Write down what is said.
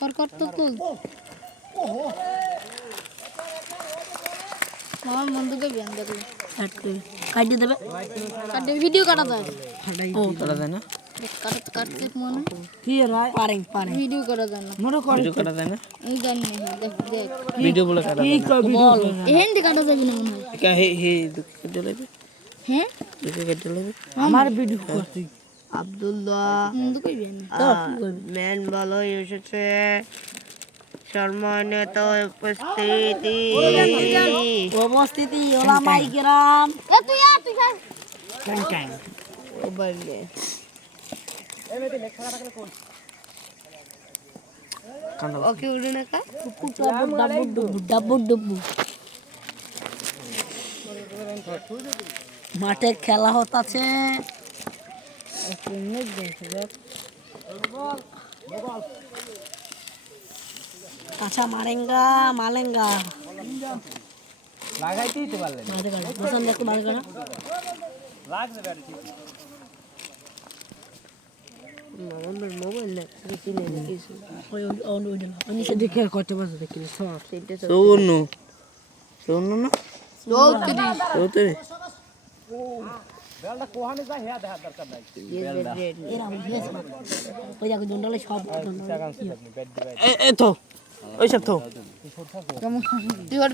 কর কর তো তুল মামা বন্ধুকে বেন দেবে কাট করে কাটিয়ে দেবে কাটে ভিডিও কাটা যায় ও কাটা যায় না কাটতে মনে কি রায় পারে পারে ভিডিও করা যায় না মনে করে ভিডিও কাটা যায় না এই জানি না দেখ দেখ ভিডিও বলে কাটা যায় না বল এহেন কাটা যাবে না মনে হয় কা হে হে কেটে লাগবে হ্যাঁ দুকে কেটে লাগবে আমার ভিডিও করতে আব্দুল্লাহ বন্ধু কইবেন মেন বলো এসেছে সম্মানিত উপস্থিতি উপস্থিতি ওলামাই কেরাম এ তুই খা ক্যাং ক্যাং ও বললে ওকে উড়ে না কা ডাব্বু ডাব্বু মাঠে খেলা হতাছে আচ্ছা মারেঙ্গা মালেঙ্গা লাগাইতেই তো পারলে মাঝে গাড়া পছন্দ একটু মাঝে গাড়া লাগবে গাড়ি ঠিক আমার মোবাইল না কিছু নেই কিছু ওই আমি সে দেখে কত বাজে দেখি সব সোনু সোনু না 34 তোরে এরা বুঝেছ না ওই দেখো জন্ডালে সব এ তো ওই সব তো কেমন তুই আর